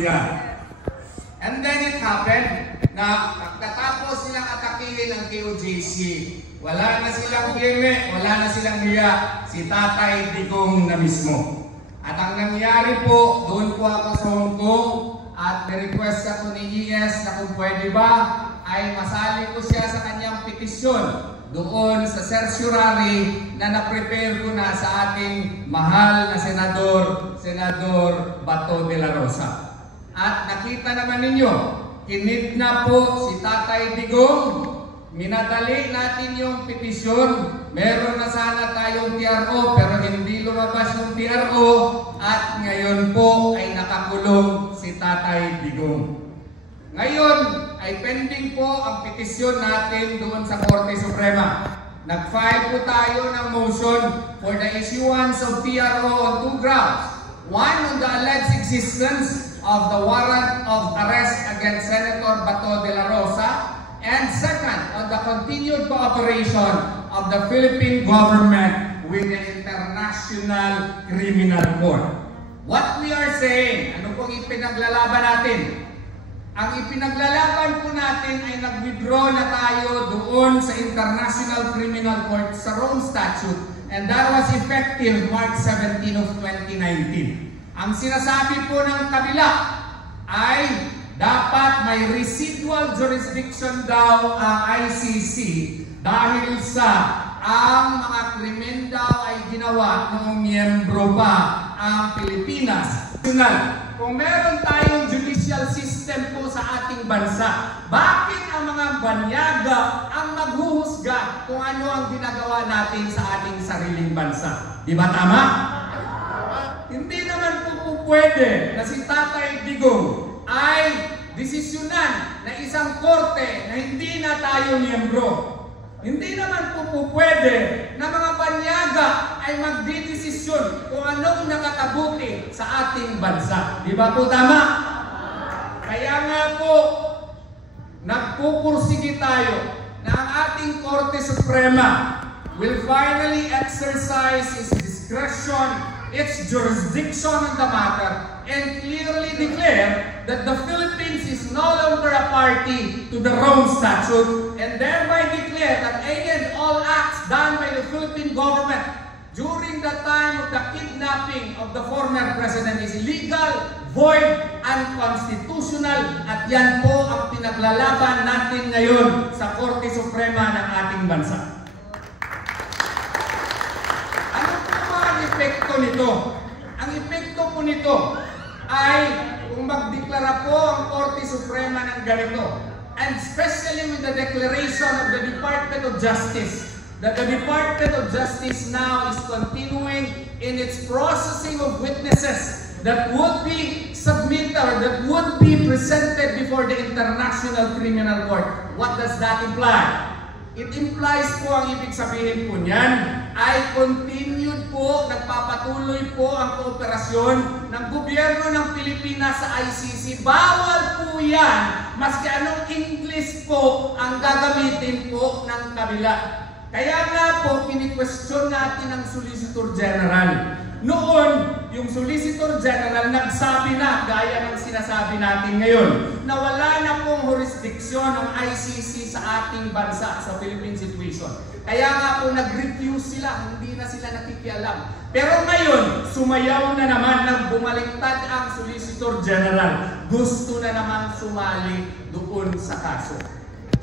yan. And then it happened na katapos silang atakihin ang KOJC, wala na silang kime, wala na silang hiya, si Tatay Digong na mismo. At ang nangyari po, doon po ako sa Hong Kong at request ako ni ES na kung pwede ba ay masali ko siya sa kanyang petisyon doon sa certiorari na na-prepare ko na sa ating mahal na Senador Bato de la Rosa. At nakita naman ninyo, kinidnap po si Tatay Digong, minadali natin yung petisyon, meron na sana tayong TRO pero hindi lumabas yung TRO at ngayon po ay nakakulong si Tatay Digong. Ngayon ay pending po ang petisyon natin doon sa Korte Suprema. Nag-file po tayo ng motion for the issuance of TRO on 2 grounds. One, on the alleged existence of the warrant of arrest against Senator Bato de la Rosa, and second, on the continued cooperation of the Philippine government with the International Criminal Court. What we are saying, ano pong ipinaglalaban natin? Ang ipinaglalaban po natin ay nag-withdraw na tayo doon sa International Criminal Court sa Rome Statute, and that was effective March 17 of 2019. Ang sinasabi po ng kabila ay dapat may residual jurisdiction daw ang ICC dahil sa ang mga krimen daw ay ginawa ng miyembro pa ang Pilipinas. Kung meron tayong judicial system po sa ating bansa, bakit ang mga banyaga ang maghuhusga kung ano ang ginagawa natin sa ating sariling bansa? Di ba tama? Hindi naman po pwede na si Tatay Digong ay desisyonan na isang korte na hindi na tayo miyembro. Hindi naman po pwede na mga banyaga ay magdidesisyon kung anong nakakabuti sa ating bansa. Di ba po tama? Kaya nga po, nagpupursige tayo na ang ating Korte Suprema will finally exercise its discretion, its jurisdiction on the matter, and clearly declare that the Philippines is no longer a party to the Rome Statute, and thereby declare that any and all acts done by the Philippine government during the time of the kidnapping of the former president is illegal, void, unconstitutional, at yan po ang pinaglalaban natin ngayon sa Korte Suprema ng ating bansa. Epekto nito. Ang epekto po nito ay kung magdeklara po ang Korte Suprema ng ganito, and especially with the declaration of the Department of Justice, that the Department of Justice now is continuing in its processing of witnesses that would be submitted or that would be presented before the International Criminal Court. What does that imply? It implies po, ang ibig sabihin po niyan ay continued po, nagpapatuloy po ang kooperasyon ng gobyerno ng Pilipinas sa ICC. Bawal po yan, maski anong English po ang gagamitin po ng kabila. Kaya nga po, kini-question natin ang Solicitor General. Noon, yung Solicitor General nagsabi na, gaya ng sinasabi natin ngayon, na wala na pong jurisdiction ng ICC sa ating bansa, sa Philippine situation. Kaya nga po nag-refuse sila, hindi na sila nakikialam. Pero ngayon, sumayaw na naman nang bumaliktad ang Solicitor General. Gusto na naman sumali doon sa kaso.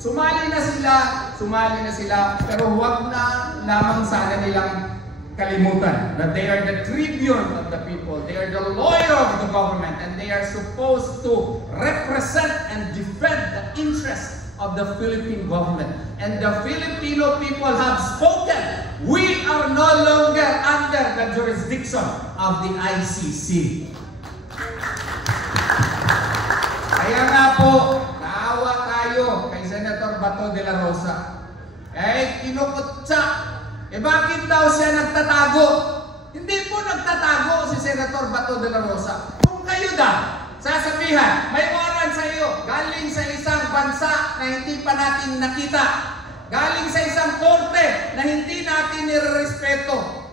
Sumali na sila, pero huwag na lamang sana nilang kalimutan that they are the tribune of the people, they are the lawyer of the government, and they are supposed to represent and defend the interests of the Philippine government. And the Filipino people have spoken. We are no longer under the jurisdiction of the ICC. Kaya nga po, naawa tayo kay Senator Bato de la Rosa. Kinukutsa. Bakit daw siya nagtatago? Hindi po nagtatago si Senator Bato de la Rosa. Kung kayo sasabihan, may warrant sa iyo, galing sa isang bansa na hindi pa natin nakita, galing sa isang korte na hindi natin nirerespeto,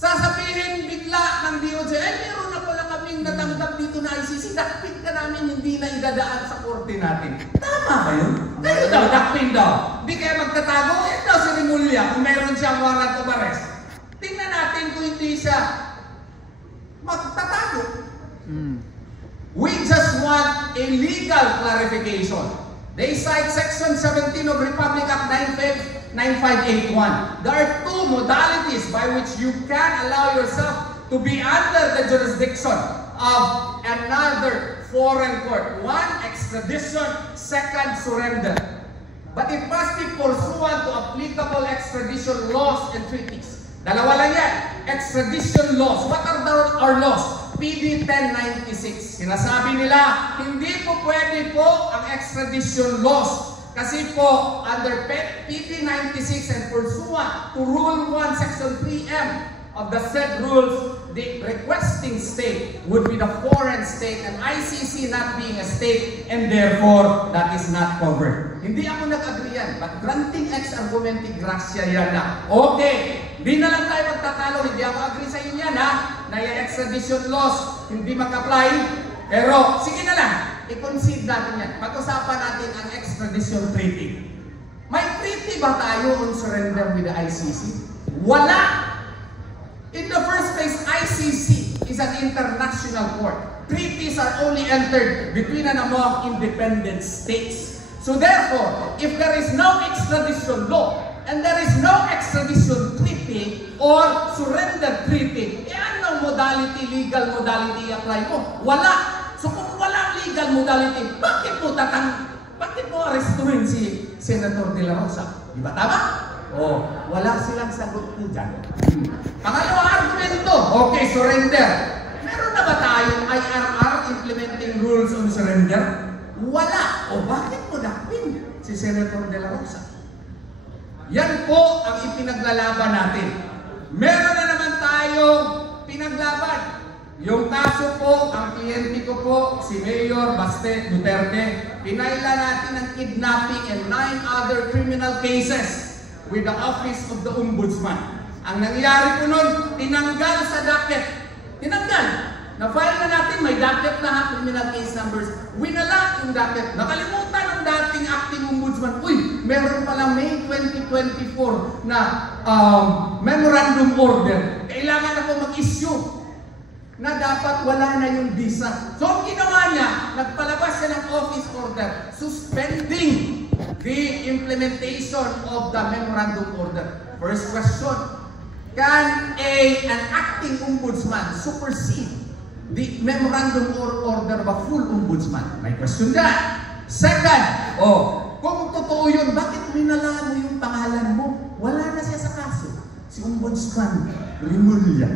sasabihin bigla ng DOJ, meron na pala kaming natanggap dito na ICC. dakpin ka namin, hindi na idadaan sa korte natin. Tama ba yun? Kayo daw, dakpin daw. Hindi kaya magtatago. Yan daw si Rimulya kung meron siyang warrant of arrest. Tingnan natin kung hindi siya magtatago. We just want a legal clarification. They cite Section 17 of Republic Act 9581. There are two modalities by which you can allow yourself to be under the jurisdiction of another foreign court. One, extradition. Second, surrender. But it must be pursuant to applicable extradition laws and treaties. Dalawa lang yan. Extradition laws. What are our laws? PD 1096. Sinasabi nila, hindi po pwede po ang extradition laws. Kasi po, under PD 96 and pursuant to Rule 1, Section 3M of the said rules, the requesting state would be the foreign state and ICC not being a state, and therefore, that is not covered. Hindi ako nag-agree yan, but granting ex argumenti gracia yan na. Okay, di na lang tayo magtatalo, hindi ako agree sa inyo yan ha, na yung extradition laws hindi mag-apply, pero sige na lang, i-concede natin yan. Pag-usapan natin ang extradition treaty. May treaty ba tayo on surrender with the ICC? Wala! In the first place, ICC is an international court. Treaties are only entered between and among independent states. So therefore, if there is no extradition law, and there is no extradition treaty or surrender treaty, anong modality, legal modality i-apply mo? Wala. So kung walang legal modality, bakit mo arestuhin si Senator De La Rosa? Di ba tama? Oh, wala silang sagot po dyan. Pangalawang argumento, okay, surrender. Meron na ba tayong IRR implementing rules on surrender? Wala. O bakit mo dakpin si Senator De La Rosa? Yan po ang ipinaglalaban natin. Meron na naman tayong pinaglaban. Yung kaso po, ang kliyente ko po, si Mayor Baste Duterte, pinaila natin ang kidnapping and 9 other criminal cases with the Office of the Ombudsman. Ang nangyari po nun, tinanggal sa docket. Tinanggal. Na-file na natin, may docket na criminal case numbers. Winala yung docket. Nakalimutan ng dating acting ombudsman. Uy, meron pala May 2024 na memorandum order. Kailangan na po mag-issue na dapat wala na yung visa. So, ang ginawa niya, nagpalabas siya ng office order suspending the implementation of the memorandum order. First question, can an acting ombudsman supersede the memorandum order of a full ombudsman? May question that. Second, kung totoo yun, bakit winala mo yung pangalan mo? Wala na siya sa kaso. Si Ombudsman Rimulya.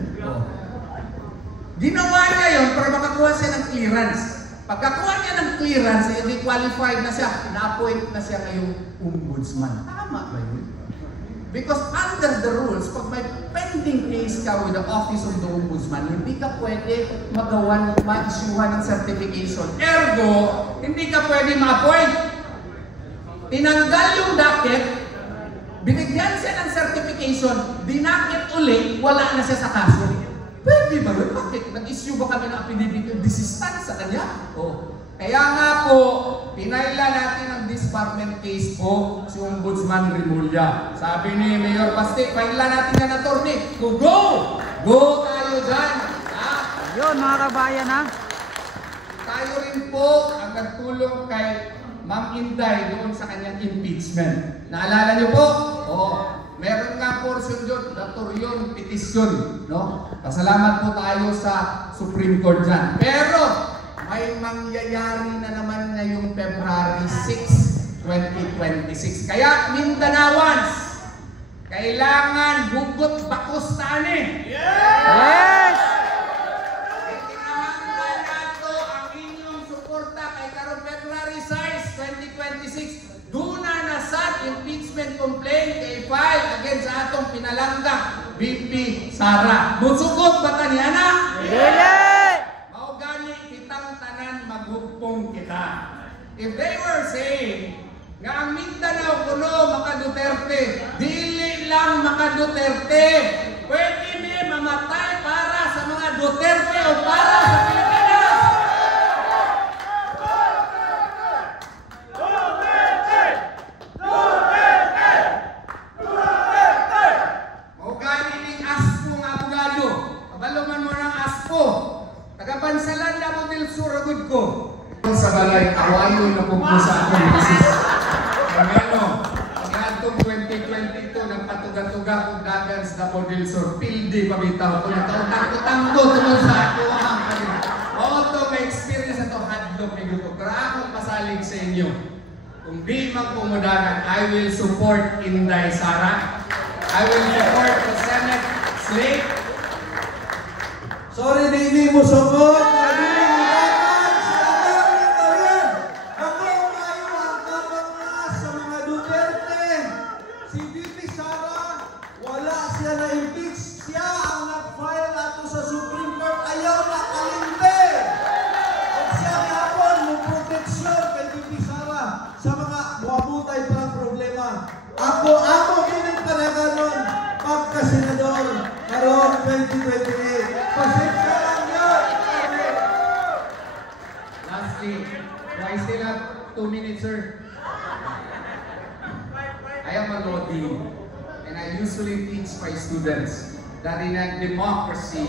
Ginawa niya yun para makakuha siya ng clearance. Pagkakuha niya ng clearance, hindi qualified na siya, na-appoint na siya ngayong ombudsman. Tama ba yun? Because under the rules, pag may pending case ka with the Office of the Ombudsman, hindi ka pwede ma-issuehan ng certification. Ergo, hindi ka pwede ma-appoint. Tinanggal yung docket, binigyan siya ng certification, dinakit ulit, wala na siya sa kaso. Pwede ba yun? Bakit? Nag-issue ba kami ng affidavit of desistance sa kanya? Kaya nga po, pinaila natin ang disbarment case po si Ombudsman Rimulya. Sabi ni Mayor Baste, paila natin yan, attorney. Go! Go tayo dyan! Yun, mga kabayan ha. Tayo rin po ang nagtulong kay Ma'am Inday doon sa kanyang impeachment. Naalala niyo po? Meron nga portion doon, datoryon, petisyon. No? Pasalamat po tayo sa Supreme Court dyan. Pero, may mangyayari na naman ngayong February 6, 2026. Kaya, Mindanawans, kailangan bugot bakos tani. Yes! Itinahanggan nato ang inyong suporta kay karong February 6, 2026. Doon na sad impeachment complaint kay file against sa atong pinalanggang VP Sara. Musugot ba kaniya na? Maghugpong kita. If they were saying nga ang Mindanao kuno maka Duterte, dili lang maka Duterte, pwede mi mamatay para sa mga Duterte o para sa Pilipinas. balay, kawayo na po sa akong basis. Ano, ang atong 2022, nagpatuga-tuga kung dagan sa Bodilsor, pildi pabitaw ko, nagtautang-tutanggo tungkol sa ako ang kanina. O ito, may experience na ito, hadlok ni Guto. Pero akong pasalig sa inyo. Kung di magpumudagan, I will support Inday Sara. I will support the Senate slate. Sorry, hindi mo sukot. Ako pinagpanagan nun pagka-senador karoon 2028. Pasensya lang yun! Lastly, do I still have 2 minutes, sir? I am a law dean, and I usually teach my students that in a democracy,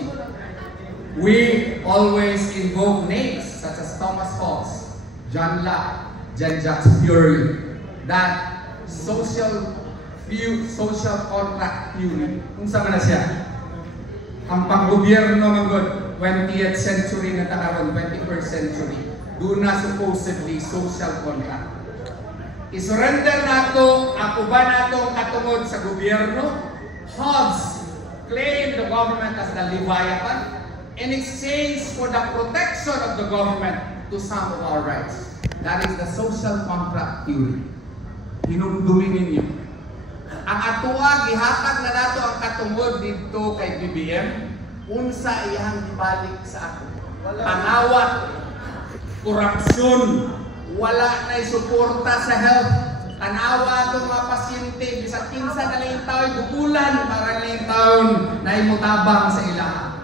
we always invoke names such as Thomas Hobbes, John Locke, Jean-Jacques Fury, that social contract theory, kung saan na siya. Ang panggobyerno ng 20th century na takaroon, 21st century, doon na supposedly social contract. I-surrender nato, ako ba nato ang katungod sa gobyerno? Hobbes claimed the government as the Leviathan in exchange for the protection of the government to some of our rights. That is the social contract theory. Hinumdumin ninyo. Ang atuwa, gihatag na nato ang katungod dito kay BBM, unsa iyang gibalik sa ako. Panawat, korupsyon, wala na'y suporta sa health, tanawa itong mga pasyente, bisag kinsa na lang tao'y bukulan para lang taon na imutabang sa ilaha.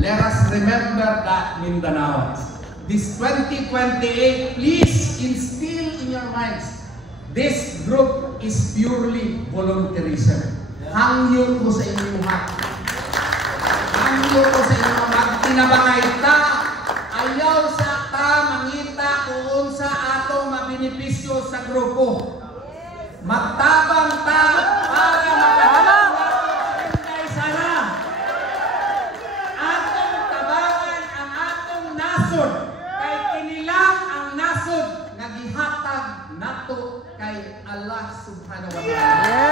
Let us remember that, Mindanaoans. This 2028, please instill in your minds, this group is purely volunteerism. Hangyo ko sa inyong hak. Hangyo ko sa inyong hak. Tinabangay ta, ayaw sa ta, mangita kung sa ato mabinipisyo sa grupo. Magtabang ta para makatabangan Inday Sara. Atong tabangan ang atong nasod. Kay kinilang ang nasod nagihatag nato kay Allah subhanahu wa ta'ala.